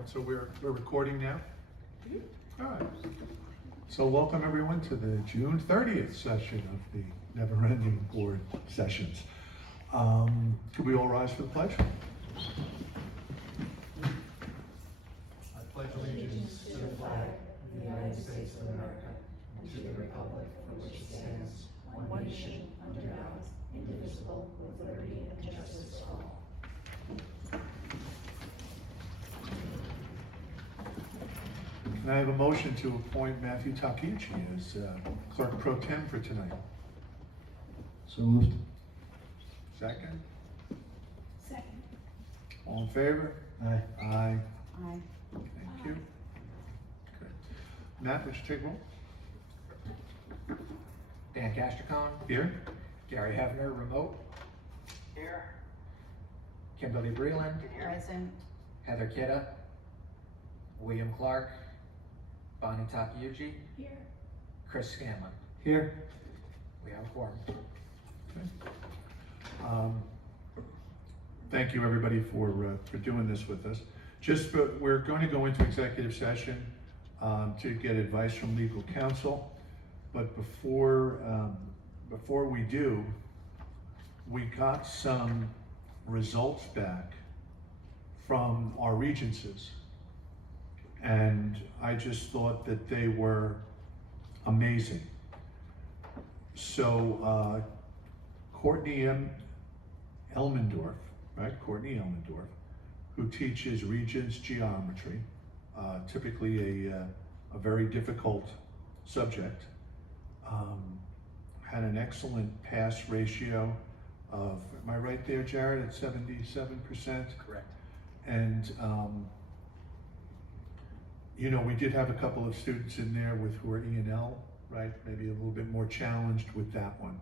right, so we're recording now? All right. So welcome everyone to the June 30th session of the Never Ending Board Sessions. Could we all rise for the pledge? I pledge allegiance to the flag of the United States of America and to the republic for which it stands, one nation, under God, indivisible, with liberty and justice for all. Can I have a motion to appoint Matthew Tuxedo as clerk pro tem for tonight? So moved. Second? Second. All in favor? Aye. Aye. Aye. Thank you. Okay. Matt, would you take roll? Dan Castricon, Here? Gary Hefner, remote. Here. Kimberly Breland, Present. Heather Kidda, William Clark, Bonnie Takayuchi, Here. Chris Scanlon. Here. We have a quorum. Thank you, everybody, for doing this with us. We're going to go into executive session to get advice from legal counsel. But before we do, we got some results back from our regencies. And I just thought that they were amazing. So Courtney Elmendorf, right? Courtney Elmendorf, who teaches Regents geometry, typically a very difficult subject, had an excellent pass ratio of, am I right there, Jared, at 77%? Correct. And you know, we did have a couple of students in there who are E&L, right? Maybe a little bit more challenged with that one.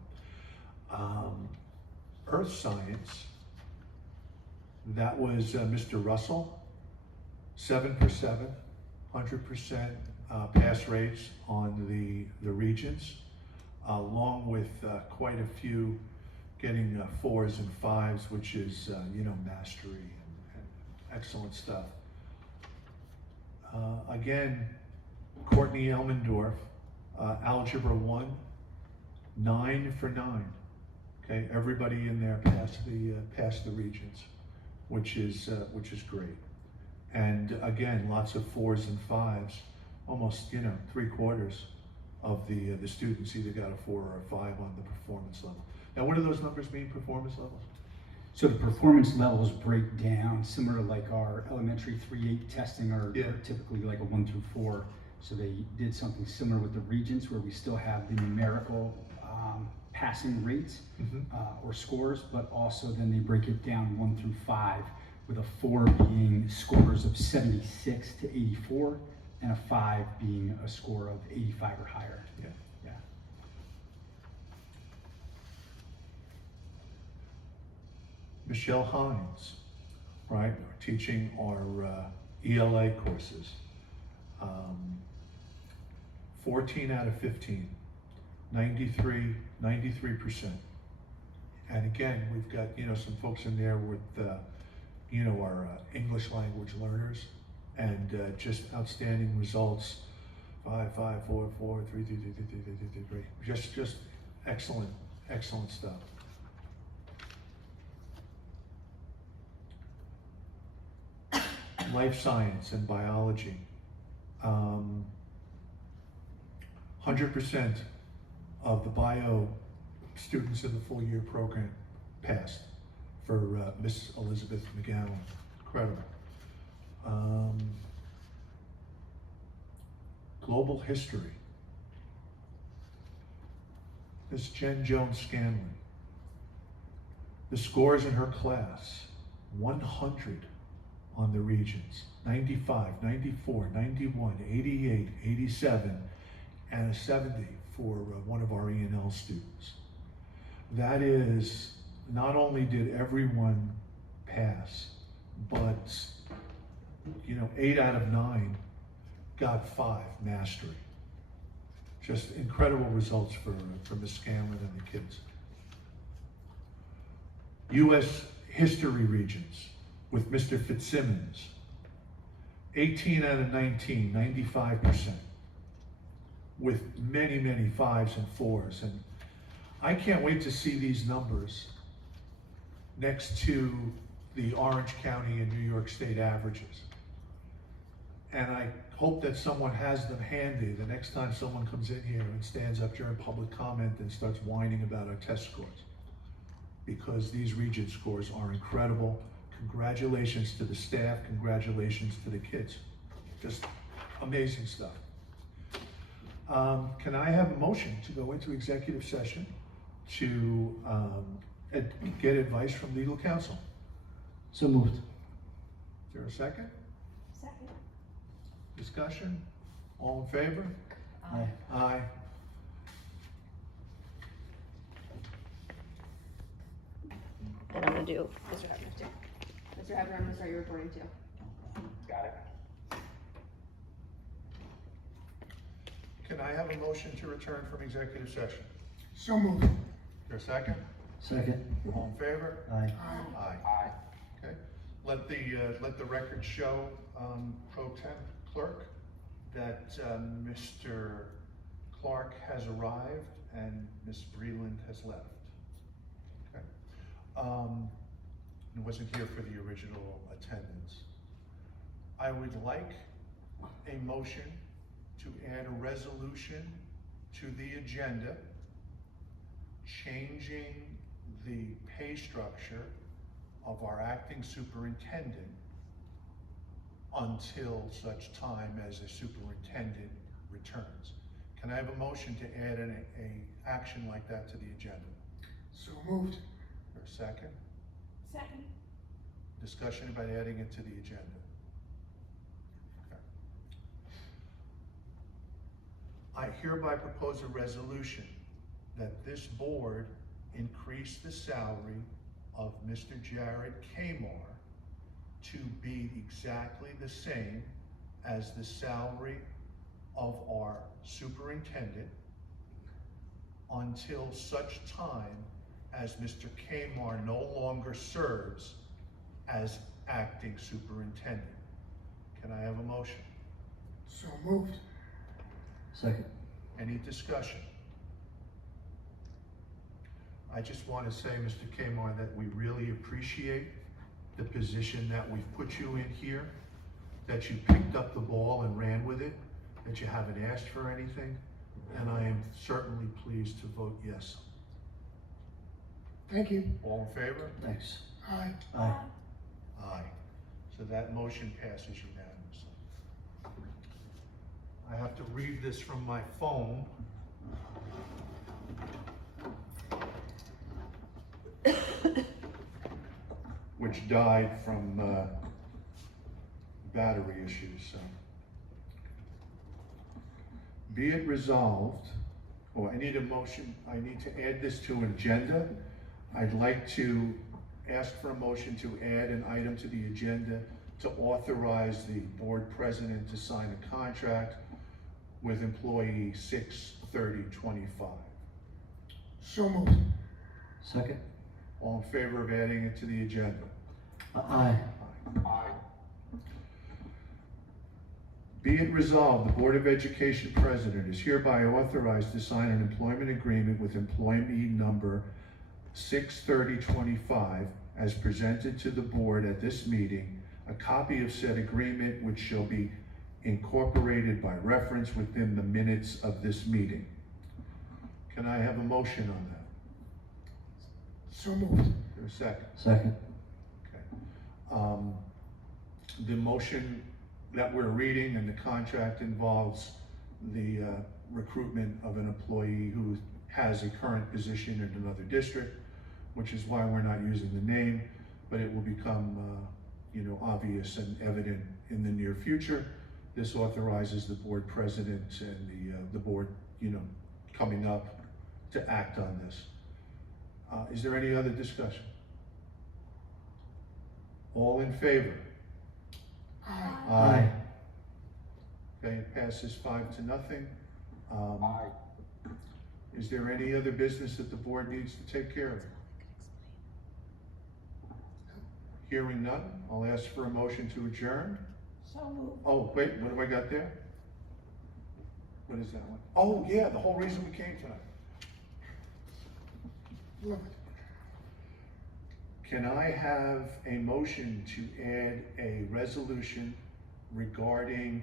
Earth science, that was Mr. Russell, 7 for 7, 100% pass rates on the Regents, along with quite a few getting 4s and 5s, which is, you know, mastery and excellent stuff. Again, Courtney Elmendorf, Algebra 1, 9 for 9. Okay, everybody in there passed the Regents, which is great. And again, lots of 4s and 5s. Almost, you know, 3/4 of the students either got a 4 or a 5 on the performance level. Now, what do those numbers mean, performance levels? So the performance levels break down similar to like our elementary 3-8 testing are typically like a 1 through 4. So they did something similar with the Regents where we still have the numerical passing rates or scores, but also then they break it down 1 through 5, with a 4 being scores of 76 to 84 and a 5 being a score of 85 or higher. Yeah. Yeah. Michelle Hines, right, teaching our ELA courses. 14 out of 15, 93%. And again, we've got, you know, some folks in there with, you know, our English language learners, and just outstanding results. 5, 5, 4, 4, 3, 3, 3, 3, 3, 3, 3, 3. Just excellent stuff. Life science and biology. 100% of the bio students in the full year program passed for Miss Elizabeth McGowan. Incredible. Global history. Miss Jen Jones Scanlon. The scores in her class, 100 on the Regents, 95, 94, 91, 88, 87, and a 70 for one of our E&L students. That is, not only did everyone pass, but, you know, 8 out of 9 got 5 mastery. Just incredible results for Ms. Scanlon and the kids. U.S. history Regents with Mr. Fitzsimmons. 18 out of 19, 95%. With many, many 5s and 4s. And I can't wait to see these numbers next to the Orange County and New York State averages. And I hope that someone has them handy the next time someone comes in here and stands up during public comment and starts whining about our test scores. Because these region scores are incredible. Congratulations to the staff, congratulations to the kids. Just amazing stuff. Can I have a motion to go into executive session to get advice from legal counsel? So moved. Is there a second? Second. Discussion? All in favor? Aye. Aye. And I'm gonna do, Mr. Hebner too. Mr. Hebner, I'm gonna start your recording too. Got it. Can I have a motion to return from executive session? So moved. Is there a second? Second. All in favor? Aye. Aye. Aye. Okay. Let the record show, Pro Temp Clerk, that Mr. Clark has arrived and Ms. Breland has left. Okay. And wasn't here for the original attendance. I would like a motion to add a resolution to the agenda changing the pay structure of our acting superintendent until such time as the superintendent returns. Can I have a motion to add a action like that to the agenda? So moved. For a second? Second. Discussion about adding it to the agenda. Okay. I hereby propose a resolution that this board increase the salary of Mr. Jared Kamar to be exactly the same as the salary of our superintendent until such time as Mr. Kamar no longer serves as acting superintendent. Can I have a motion? So moved. Second. Any discussion? I just want to say, Mr. Kamar, that we really appreciate the position that we've put you in here, that you picked up the ball and ran with it, that you haven't asked for anything, and I am certainly pleased to vote yes. Thank you. All in favor? Thanks. Aye. Aye. Aye. So that motion passes unanimously. I have to read this from my phone. Which died from battery issues, so. Be it resolved, I need a motion, I need to add this to an agenda. I'd like to ask for a motion to add an item to the agenda to authorize the board president to sign a contract with employee 6/30/25. So moved. Second. All in favor of adding it to the agenda? Aye. Aye. Be it resolved, the Board of Education President is hereby authorized to sign an employment agreement with employee number 6/30/25 as presented to the board at this meeting, a copy of said agreement which shall be incorporated by reference within the minutes of this meeting. Can I have a motion on that? So moved. For a second? Second. Okay. The motion that we're reading and the contract involves the recruitment of an employee who has a current position in another district, which is why we're not using the name, but it will become obvious and evident in the near future. This authorizes the board president and the board, coming up to act on this. Is there any other discussion? All in favor? Aye. Aye. Okay, it passes 5-0. Aye. Is there any other business that the board needs to take care of? Hearing none, I'll ask for a motion to adjourn. So moved. Oh, wait, what have I got there? What is that one? Oh, yeah, the whole reason we came tonight. Love it. Can I have a motion to add a resolution regarding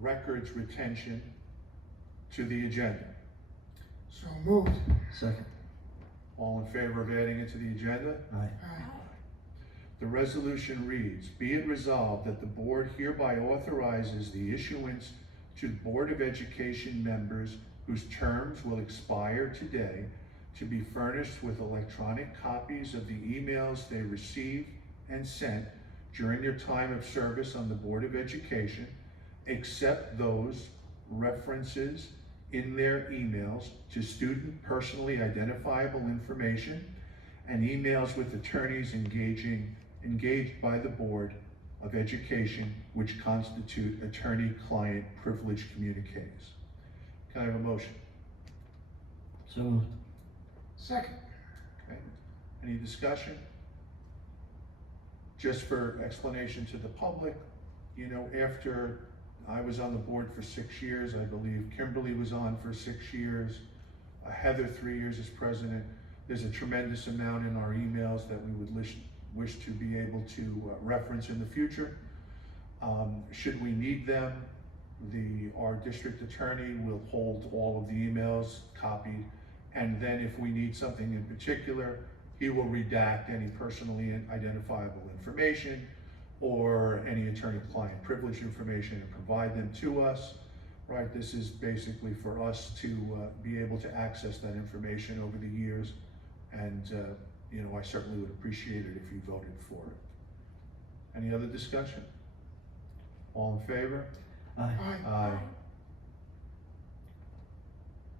records retention to the agenda? So moved. Second. All in favor of adding it to the agenda? Aye. Aye. The resolution reads, be it resolved that the board hereby authorizes the issuance to Board of Education members whose terms will expire today to be furnished with electronic copies of the emails they received and sent during their time of service on the Board of Education, except those references in their emails to student personally identifiable information and emails with attorneys engaged by the Board of Education which constitute attorney-client privilege communiques. Can I have a motion? So moved. Second. Okay. Any discussion? Just for explanation to the public, you know, after I was on the board for 6 years, I believe Kimberly was on for 6 years, Heather 3 years as president. There's a tremendous amount in our emails that we would wish to be able to reference in the future. Should we need them, our district attorney will hold all of the emails copied, and then if we need something in particular, he will redact any personally identifiable information or any attorney-client privilege information and provide them to us, right? This is basically for us to be able to access that information over the years, and you know, I certainly would appreciate it if you voted for it. Any other discussion? All in favor? Aye. Aye. Aye.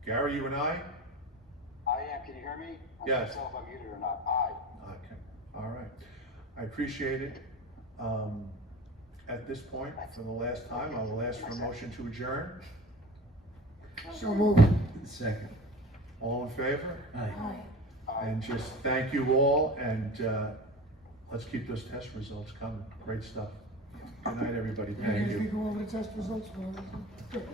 Gary, you and I? I am, can you hear me? Yes. I can't tell if I'm muted or not. Aye. Okay, all right. I appreciate it. At this point, for the last time, I will ask for a motion to adjourn. So moved. Second. All in favor? Aye. Aye. Aye. And just thank you all, and let's keep those test results coming. Great stuff. Good night, everybody. You're Thank gonna you. go over the test results? Well, good.